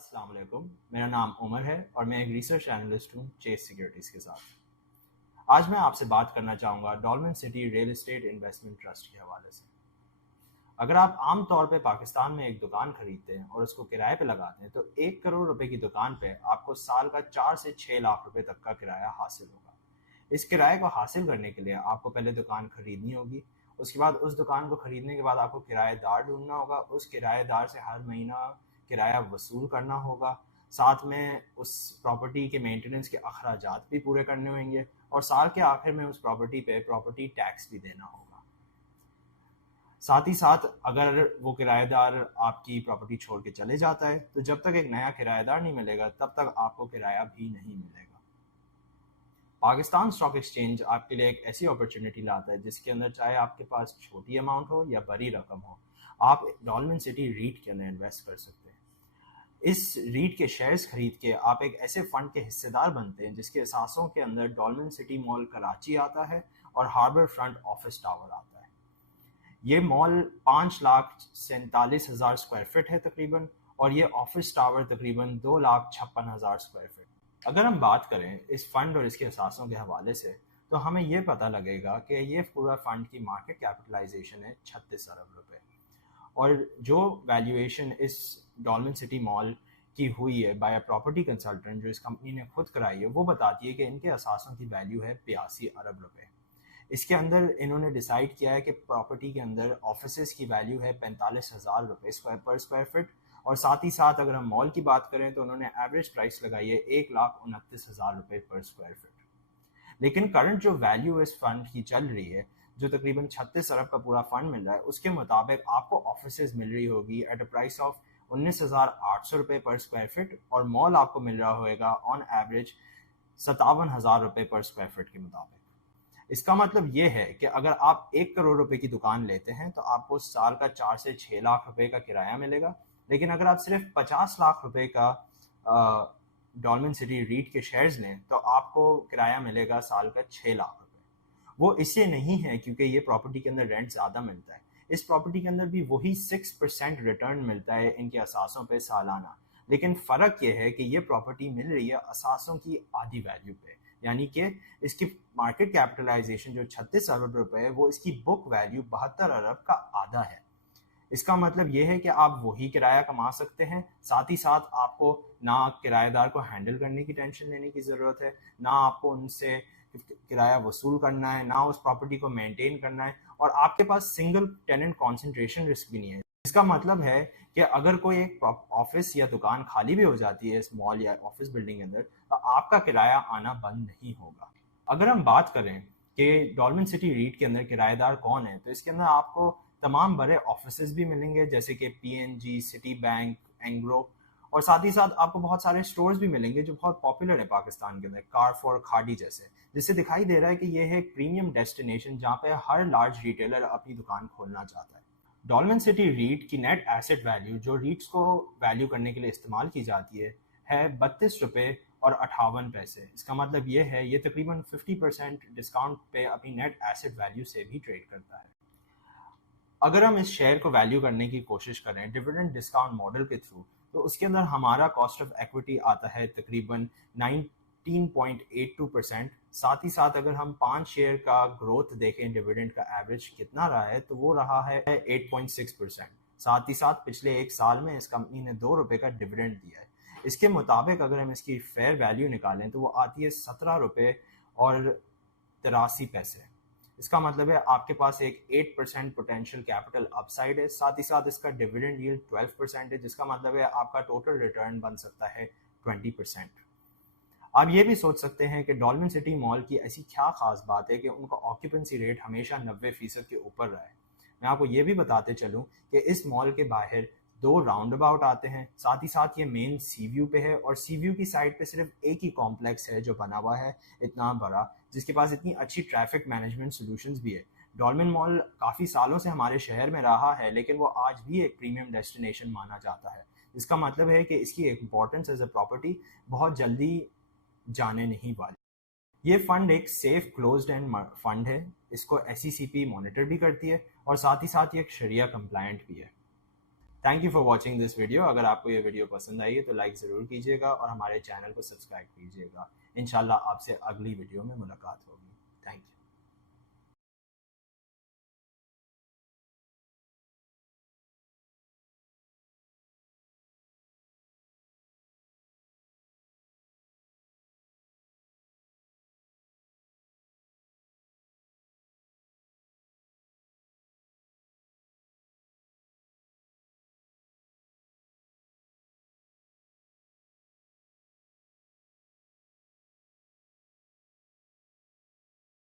السلام علیکم، میرا نام عمر ہے اور میں ایک ریسرچ اینالسٹ ہوں چیس سیکیورٹیز کے ساتھ۔ آج میں آپ سے بات کرنا چاہوں گا Dolmen City real estate investment trust کے حوالے سے۔ اگر آپ عام طور پہ پاکستان میں ایک دکان خریدتے ہیں اور اس کو کرائے پہ لگاتے ہیں تو 1 کروڑ روپے کی دکان پہ آپ کو سال کا 4 سے 6 لاکھ روپے تک کا کرایہ حاصل ہوگا۔ اس کرائے کو حاصل کرنے کے لیے آپ کو پہلے دکان خریدنی ہوگی، اس کے بعد اس دکان کو خریدنے کے بعد آپ کو کرایہ دار ڈھونڈنا ہوگا، اس کرایہ دار سے ہر مہینہ کرایہ وصول کرنا ہوگا، ساتھ میں اس پراپرٹی کے مینٹیننس کے اخراجات بھی پورے کرنے ہوں گے، اور سال کے آخر میں اس پراپرٹی پہ پراپرٹی ٹیکس بھی دینا ہوگا۔ ساتھ ہی ساتھ اگر وہ کرایہ دار آپ کی پراپرٹی چھوڑ کے چلے جاتا ہے تو جب تک ایک نیا کرایہ دار نہیں ملے گا تب تک آپ کو کرایہ بھی نہیں ملے گا۔ پاکستان اسٹاک ایکسچینج آپ کے لیے ایک ایسی اپرچونٹی لاتا ہے جس کے اندر چاہے آپ کے پاس چھوٹی اماؤنٹ ہو یا بڑی رقم ہو، آپ ڈالمن سٹی ریٹ کے اندر انویسٹ کر سکتے ہیں۔ اس ریٹ کے شیئرز خرید کے آپ ایک ایسے فنڈ کے حصے دار بنتے ہیں جس کے اثاثوں کے اندر ڈالمن سٹی مال کراچی آتا ہے اور ہاربر فرنٹ آفس ٹاور آتا ہے۔ یہ مال 5,47,000 اسکوائر فٹ ہے تقریباً، اور یہ آفس ٹاور تقریباً 2,56,000 اسکوائر فٹ۔ اگر ہم بات کریں اس فنڈ اور اس کے اثاثوں کے حوالے سے تو ہمیں یہ پتہ لگے گا کہ یہ پورا فنڈ کی مارکیٹ کیپٹلائزیشن ہے 36 ارب روپے، اور جو ویلیویشن اس ڈالمن سٹی مال کی ہوئی ہے بائی پراپرٹی کنسلٹنٹ جو اس کمپنی نے خود کرائی ہے، وہ بتاتی ہے کہ ان کے اثاثوں کی ویلیو ہے 82 ارب روپے۔ اس کے اندر انہوں نے ڈیسائیڈ کیا ہے کہ پراپرٹی کے اندر آفیسز کی ویلیو ہے 45,000 روپے پر اسکوائر فٹ، اور ساتھ ہی ساتھ اگر ہم مال کی بات کریں تو انہوں نے ایوریج پرائس لگائی ہے 1,29,000 روپے پر اسکوائر فٹ۔ لیکن کرنٹ جو ویلیو اس فنڈ کی چل رہی ہے، جو تقریباً 36 ارب کا پورا فنڈ مل رہا ہے، اس کے مطابق آپ کو آفیسز مل رہی ہوگی ایٹ اے پرائس آف 19,800 روپے پر اسکوائر فٹ، اور مال آپ کو مل رہا ہوگا آن ایوریج 57,000 روپے پر اسکوائر فٹ کے مطابق۔ اس کا مطلب یہ ہے کہ اگر آپ 1 کروڑ روپے کی دکان لیتے ہیں تو آپ کو سال کا 4 سے 6 لاکھ روپے کا کرایہ ملے گا، لیکن اگر آپ صرف 50 لاکھ روپے کا ڈالمن سٹی ریٹ کے شیئرز لیں تو آپ کو کرایہ ملے گا سال کا 6 لاکھ روپے۔ وہ اس سے نہیں ہے کیونکہ یہ پراپرٹی کے اندر رینٹ زیادہ ملتا ہے، اس پراپرٹی کے اندر بھی وہی 6% ریٹرن ملتا ہے ان کے اثاثوں پہ سالانہ، لیکن فرق یہ ہے کہ یہ پراپرٹی مل رہی ہے اثاثوں کی آدھی ویلیو پہ، یعنی کہ اس کی مارکیٹ کیپٹلائزیشن جو 36 ارب روپے ہے وہ اس کی بک ویلیو 72 ارب کا آدھا ہے۔ اس کا مطلب یہ ہے کہ آپ وہی کرایہ کما سکتے ہیں، ساتھ ہی ساتھ آپ کو نہ کرایہ دار کو ہینڈل کرنے کی ٹینشن لینے کی ضرورت ہے، نہ آپ کو ان سے کرایہ وصول کرنا ہے، نہ اس پراپرٹی کو مینٹین کرنا ہے، اور آپ کے پاس سنگل ٹیننٹ کانسنٹریشن رسک بھی نہیں ہے۔ اس کا مطلب ہے کہ اگر کوئی ایک آفس یا دکان خالی بھی ہو جاتی ہے اس مال یا آفس بلڈنگ کے اندر تو آپ کا کرایہ آنا بند نہیں ہوگا۔ اگر ہم بات کریں کہ ڈالمن سٹی ریٹ کے اندر کرایہ دار کون ہے تو اس کے اندر آپ کو تمام بڑے آفیسز بھی ملیں گے جیسے کہ PNG، سٹی بینک، اینگرو، اور ساتھ ہی ساتھ آپ کو بہت سارے سٹورز بھی ملیں گے جو بہت پاپولر ہیں پاکستان کے اندر، کارفور، کھاڑی جیسے، جس سے دکھائی دے رہا ہے کہ یہ ہے ایک پریمیم ڈیسٹینیشن جہاں پہ ہر لارج ریٹیلر اپنی دکان کھولنا چاہتا ہے۔ ڈالمن سٹی ریٹ کی نیٹ ایسٹ ویلیو جو ریٹس کو ویلیو کرنے کے لیے استعمال کی جاتی ہے 32 روپے اور 58 پیسے۔ اس کا مطلب یہ ہے یہ تقریباً 50% ڈسکاؤنٹ پہ اپنی نیٹ ایسٹ ویلیو سے بھی ٹریڈ کرتا ہے۔ اگر ہم اس شیئر کو ویلیو کرنے کی کوشش کریں ڈیویڈنڈ ڈسکاؤنٹ ماڈل کے تھرو تو اس کے اندر ہمارا کاسٹ آف ایکویٹی آتا ہے تقریباً 19.82%۔ ساتھ ہی ساتھ اگر ہم 5 شیئر کا گروتھ دیکھیں ڈیویڈنڈ کا ایوریج کتنا رہا ہے تو وہ رہا ہے 8.6%۔ ساتھ ہی ساتھ پچھلے ایک سال میں اس کمپنی نے 2 روپے کا ڈیویڈنڈ دیا ہے۔ اس کے مطابق اگر ہم اس کی فیئر ویلیو نکالیں تو وہ آتی ہے 17 روپے اور 83 پیسے۔ اس کا مطلب ہے آپ کے پاس ایک 8% پوٹینشیل کیپٹل اپ سائڈ ہے، ساتھ ہی ساتھ اس کا ڈیویڈنڈ ییلڈ 12% ہے، جس کا مطلب ہے آپ کا ٹوٹل ریٹرن بن سکتا ہے 20%۔ آپ یہ بھی سوچ سکتے ہیں کہ ڈالمن سٹی مال کی ایسی کیا خاص بات ہے کہ ان کا آکیوپنسی ریٹ ہمیشہ 90% کے اوپر رہا ہے۔ میں آپ کو یہ بھی بتاتے چلوں کہ اس مال کے باہر 2 راؤنڈ اباؤٹ آتے ہیں، ساتھ ہی ساتھ یہ مین سی ویو پہ ہے، اور سی ویو کی سائڈ پہ صرف ایک ہی کمپلیکس ہے جو بنا ہوا ہے اتنا بڑا، جس کے پاس اتنی اچھی ٹریفک مینجمنٹ سولوشنز بھی ہے۔ ڈالمن مال کافی سالوں سے ہمارے شہر میں رہا ہے لیکن وہ آج بھی ایک پریمیم ڈیسٹینیشن مانا جاتا ہے۔ اس کا مطلب ہے کہ اس کی امپورٹنس ایز اے پراپرٹی بہت جلدی جانے نہیں والی۔ یہ فنڈ ایک سیف کلوزڈ اینڈ فنڈ ہے، اس کو SECP مانیٹر بھی کرتی ہے، اور ساتھ ہی ساتھ یہ ایک شریعہ کمپلائنٹ بھی ہے۔ Thank you for watching this video. اگر آپ کو یہ ویڈیو پسند آئی ہے تو لائک ضرور کیجیے گا اور ہمارے چینل کو سبسکرائب کیجیے گا. انشاءاللہ آپ سے اگلی ویڈیو میں ملاقات ہوگی. Thank you.